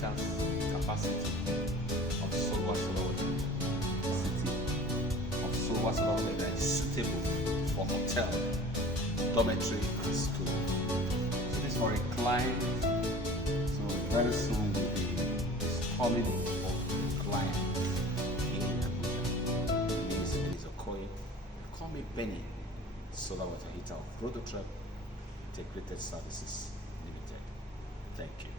liters capacity of SOLWAH solar water that is suitable for hotel, dormitory, and school. So this is for a client. So very soon we'll be installing it for client in Abuja. Minister is Okoye. Call me Benny. Solar water heater of Rototrap Integrated Services Limited. Thank you.